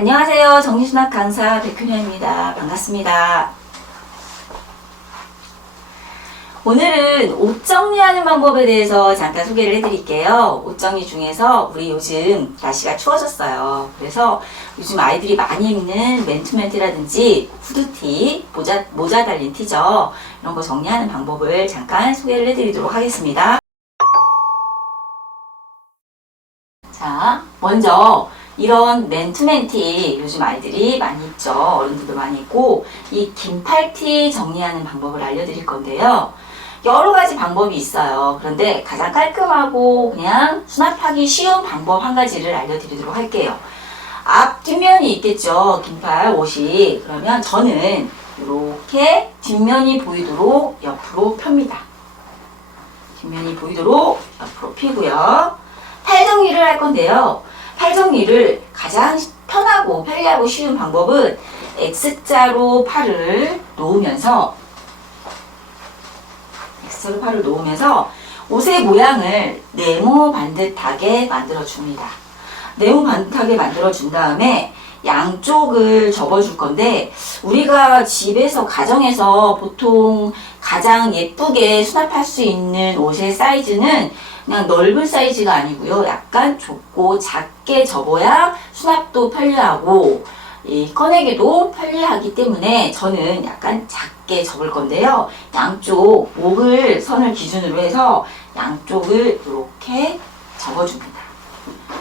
안녕하세요. 정리수납 강사 백효녀입니다. 반갑습니다. 오늘은 옷 정리하는 방법에 대해서 잠깐 소개를 해드릴게요. 옷 정리 중에서 우리 요즘 날씨가 추워졌어요. 그래서 요즘 아이들이 많이 입는 맨투맨티라든지 후드티, 모자 달린 티저 이런 거 정리하는 방법을 잠깐 소개를 해드리도록 하겠습니다. 자, 먼저 이런 맨투맨티 요즘 아이들이 많이 입죠. 어른들도 많이 입고 이 긴팔티 정리하는 방법을 알려드릴 건데요. 여러 가지 방법이 있어요. 그런데 가장 깔끔하고 그냥 수납하기 쉬운 방법 한 가지를 알려드리도록 할게요. 앞 뒷면이 있겠죠. 긴팔 옷이. 그러면 저는 이렇게 뒷면이 보이도록 옆으로 펴니다. 뒷면이 보이도록 옆으로 펴고요. 팔 정리를 할 건데요. 팔 정리를 가장 편하고 편리하고 쉬운 방법은 X자로 팔을 놓으면서 옷의 모양을 네모 반듯하게 만들어줍니다. 네모 반듯하게 만들어준 다음에 양쪽을 접어줄 건데 우리가 집에서 가정에서 보통 가장 예쁘게 수납할 수 있는 옷의 사이즈는 그냥 넓은 사이즈가 아니고요. 약간 좁고 작게 접어야 수납도 편리하고 꺼내기도 편리하기 때문에 저는 약간 작게 접을 건데요. 양쪽 목을 선을 기준으로 해서 양쪽을 이렇게 접어줍니다.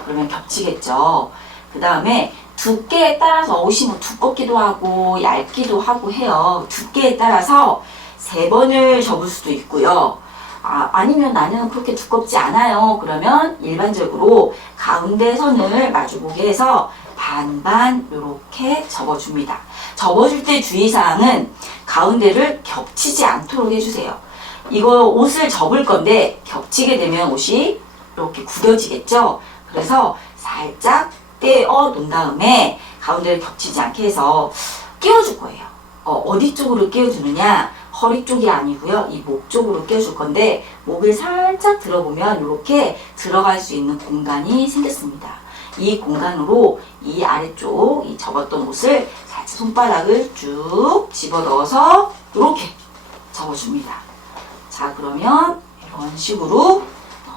그러면 겹치겠죠. 그 다음에 두께에 따라서 옷이 뭐 두껍기도 하고 얇기도 하고 해요. 두께에 따라서 3번을 접을 수도 있고요. 아니면 나는 그렇게 두껍지 않아요. 그러면 일반적으로 가운데 선을 마주보게 해서 반반 이렇게 접어줍니다. 접어줄 때 주의사항은 가운데를 겹치지 않도록 해주세요. 이거 옷을 접을 건데 겹치게 되면 옷이 이렇게 구겨지겠죠. 그래서 살짝 떼어 놓은 다음에 가운데를 겹치지 않게 해서 끼워줄 거예요. 어디 쪽으로 끼워주느냐? 허리 쪽이 아니고요. 이 목 쪽으로 끼워줄 건데 목을 살짝 들어보면 이렇게 들어갈 수 있는 공간이 생겼습니다. 이 공간으로 이 아래쪽 이 접었던 옷을 살짝 손바닥을 쭉 집어넣어서 이렇게 접어줍니다. 자, 그러면 이런 식으로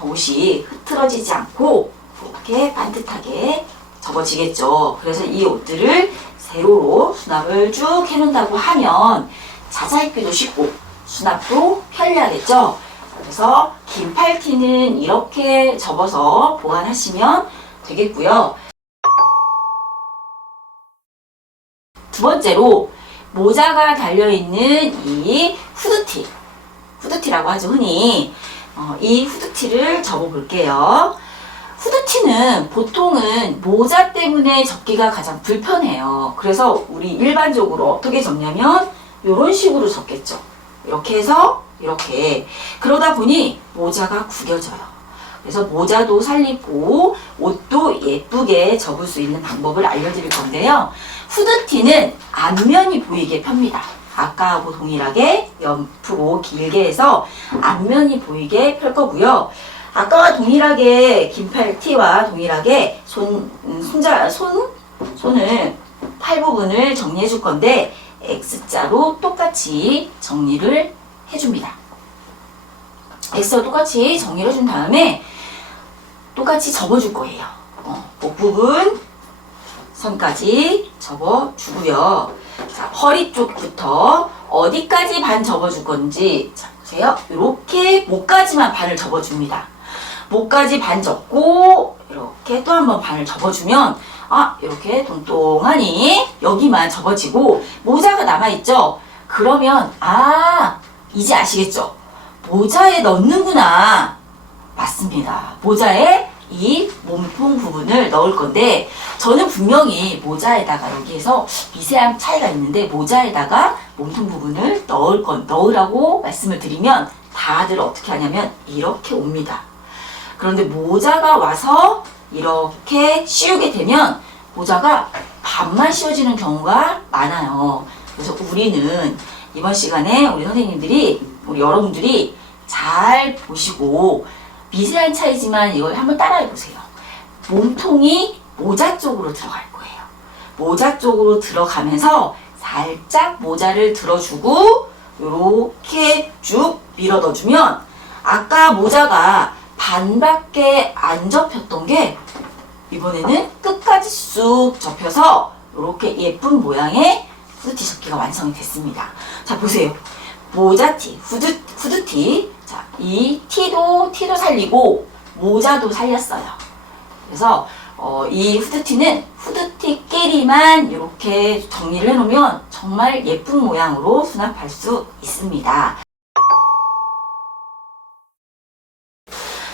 옷이 흐트러지지 않고 이렇게 반듯하게 접어지겠죠. 그래서 이 옷들을 세로로 수납을 쭉 해놓는다고 하면 자잘입기도 쉽고 수납도 편리하겠죠. 그래서 긴팔티는 이렇게 접어서 보관하시면 되겠고요. 두 번째로 모자가 달려있는 이 후드티라고 하죠. 흔히 이 후드티를 접어 볼게요. 후드티는 보통은 모자 때문에 접기가 가장 불편해요. 그래서 우리 일반적으로 어떻게 접냐면 이런 식으로 접겠죠. 이렇게 해서 이렇게. 그러다 보니 모자가 구겨져요. 그래서 모자도 살리고 옷도 예쁘게 접을 수 있는 방법을 알려드릴 건데요. 후드티는 앞면이 보이게 펴니다. 아까하고 동일하게 옆으로 길게 해서 앞면이 보이게 펼 거고요. 아까와 동일하게 긴팔티와 동일하게 손을 팔 부분을 정리해 줄 건데 X자로 똑같이 정리를 해줍니다. X자로 똑같이 정리를 해준 다음에 똑같이 접어줄 거예요. 목 부분 선까지 접어주고요. 자, 허리 쪽부터 어디까지 반 접어줄 건지 자, 보세요. 이렇게 목까지만 반을 접어줍니다. 목까지 반 접고 이렇게 또 한 번 반을 접어주면 이렇게 동동하니 여기만 접어지고 모자가 남아있죠? 그러면 이제 아시겠죠? 모자에 넣는구나. 맞습니다. 모자에 이 몸통 부분을 넣을 건데 저는 분명히 모자에다가 여기에서 미세한 차이가 있는데 모자에다가 몸통 부분을 넣으라고 말씀을 드리면 다들 어떻게 하냐면 이렇게 옵니다. 그런데 모자가 와서 이렇게 씌우게 되면 모자가 반만 씌워지는 경우가 많아요. 그래서 우리는 이번 시간에 우리 선생님들이 우리 여러분들이 잘 보시고 미세한 차이지만 이걸 한번 따라해 보세요. 몸통이 모자 쪽으로 들어갈 거예요. 모자 쪽으로 들어가면서 살짝 모자를 들어주고 이렇게 쭉 밀어 넣어주면 아까 모자가 반밖에 안 접혔던 게 이번에는 끝까지 쑥 접혀서 이렇게 예쁜 모양의 후드티 접기가 완성이 됐습니다. 자, 보세요. 모자티, 후드티. 자, 이 티도 살리고 모자도 살렸어요. 그래서 이 후드티는 후드티끼리만 이렇게 정리를 해놓으면 정말 예쁜 모양으로 수납할 수 있습니다.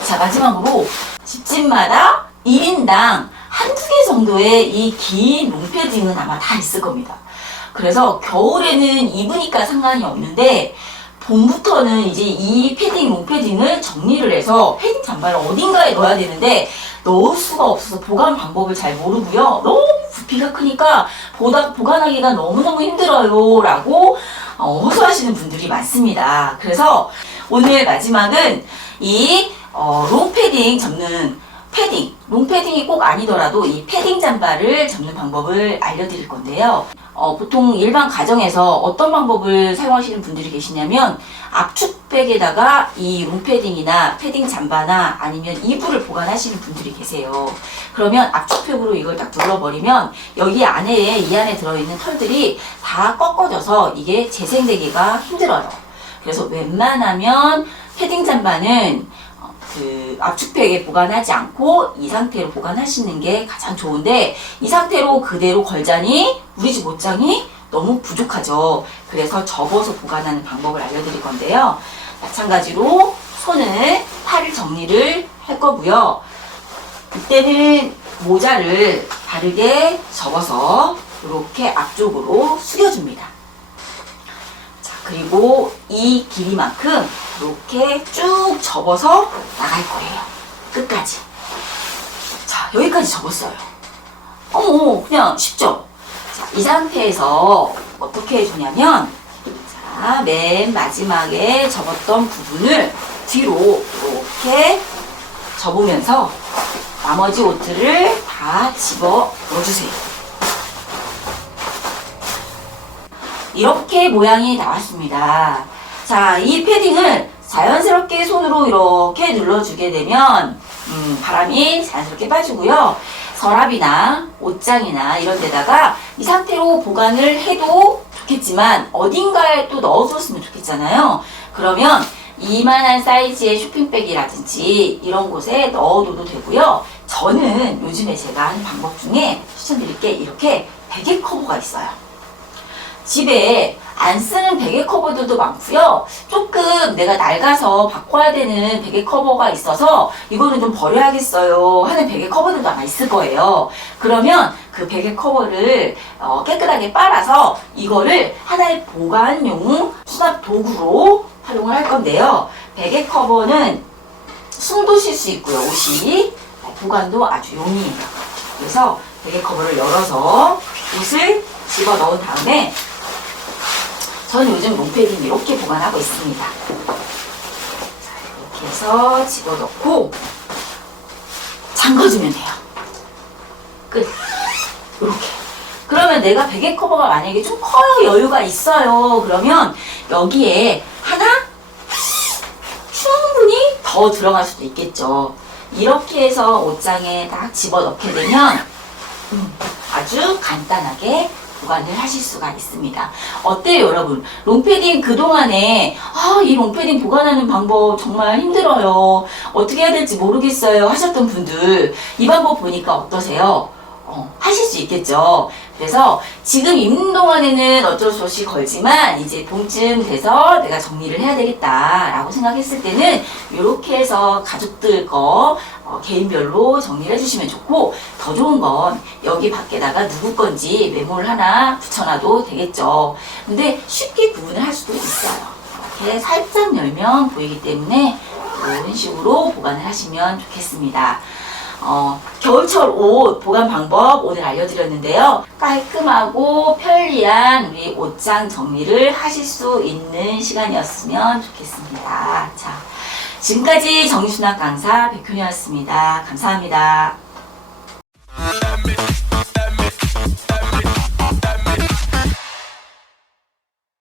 자, 마지막으로 집집마다 1인당 한두 개 정도의 이 긴 롱패딩은 아마 다 있을 겁니다. 그래서 겨울에는 입으니까 상관이 없는데 봄부터는 이제 이 패딩, 롱패딩을 정리를 해서 패딩 잠바를 어딘가에 넣어야 되는데 넣을 수가 없어서 보관 방법을 잘 모르고요. 너무 부피가 크니까 보관하기가 너무너무 힘들어요 라고 호소하시는 분들이 많습니다. 그래서 오늘 마지막은 이 롱패딩 접는 롱패딩이 꼭 아니더라도 이 패딩 잠바를 접는 방법을 알려드릴 건데요. 보통 일반 가정에서 어떤 방법을 사용하시는 분들이 계시냐면 압축백에다가 이 롱패딩이나 패딩 잠바나 아니면 이불을 보관하시는 분들이 계세요. 그러면 압축팩으로 이걸 딱 눌러버리면 여기 안에 이 안에 들어있는 털들이 다 꺾어져서 이게 재생되기가 힘들어요. 그래서 웬만하면 패딩 잠바는 그 압축팩에 보관하지 않고 이 상태로 보관하시는 게 가장 좋은데 이 상태로 그대로 걸자니 우리 집 옷장이 너무 부족하죠. 그래서 접어서 보관하는 방법을 알려드릴 건데요. 마찬가지로 팔을 정리를 할 거고요. 이때는 모자를 바르게 접어서 이렇게 앞쪽으로 숙여줍니다. 자, 그리고 이 길이만큼 이렇게 쭉 접어서 나갈 거예요. 끝까지. 자, 여기까지 접었어요. 그냥 쉽죠? 자, 이 상태에서 어떻게 해주냐면, 자, 맨 마지막에 접었던 부분을 뒤로 이렇게 접으면서 나머지 옷들을 다 집어 넣어주세요. 이렇게 모양이 나왔습니다. 자, 이 패딩을 자연스럽게 손으로 이렇게 눌러주게 되면 바람이 자연스럽게 빠지고요. 서랍이나 옷장이나 이런 데다가 이 상태로 보관을 해도 좋겠지만 어딘가에 또 넣어줬으면 좋겠잖아요. 그러면 이만한 사이즈의 쇼핑백이라든지 이런 곳에 넣어둬도 되고요. 저는 요즘에 제가 하는 방법 중에 추천드릴 게 이렇게 베개 커버가 있어요. 집에 안 쓰는 베개 커버들도 많고요. 조금 내가 낡아서 바꿔야 되는 베개 커버가 있어서 이거는 좀 버려야겠어요 하는 베개 커버들도 아마 있을 거예요. 그러면 그 베개 커버를 깨끗하게 빨아서 이거를 하나의 보관용 수납 도구로 활용을 할 건데요. 베개 커버는 숨도 쉴 수 있고요. 옷이 보관도 아주 용이해요. 그래서 베개 커버를 열어서 옷을 집어 넣은 다음에 저는 요즘 롱패딩 이렇게 보관하고 있습니다. 자, 이렇게 해서 집어넣고 잠궈주면 돼요. 끝. 이렇게. 그러면 내가 베개 커버가 만약에 좀 커요, 여유가 있어요. 그러면 여기에 하나 충분히 더 들어갈 수도 있겠죠. 이렇게 해서 옷장에 딱 집어넣게 되면 아주 간단하게 보관을 하실 수가 있습니다. 어때요, 여러분? 롱패딩 그동안에 이 롱패딩 보관하는 방법 정말 힘들어요. 어떻게 해야 될지 모르겠어요 하셨던 분들 이 방법 보니까 어떠세요? 하실 수 있겠죠. 그래서 지금 입는 동안에는 어쩔 수 없이 걸지만 이제 봄쯤 돼서 내가 정리를 해야 되겠다라고 생각했을 때는 이렇게 해서 가족들 거 개인별로 정리를 해주시면 좋고, 더 좋은 건 여기 밖에다가 누구 건지 메모를 하나 붙여놔도 되겠죠. 근데 쉽게 구분을 할 수도 있어요. 이렇게 살짝 열면 보이기 때문에 이런 식으로 보관을 하시면 좋겠습니다. 겨울철 옷 보관 방법 오늘 알려드렸는데요. 깔끔하고 편리한 우리 옷장 정리를 하실 수 있는 시간이었으면 좋겠습니다. 자, 지금까지 정리수납 강사 백효녀였습니다. 감사합니다.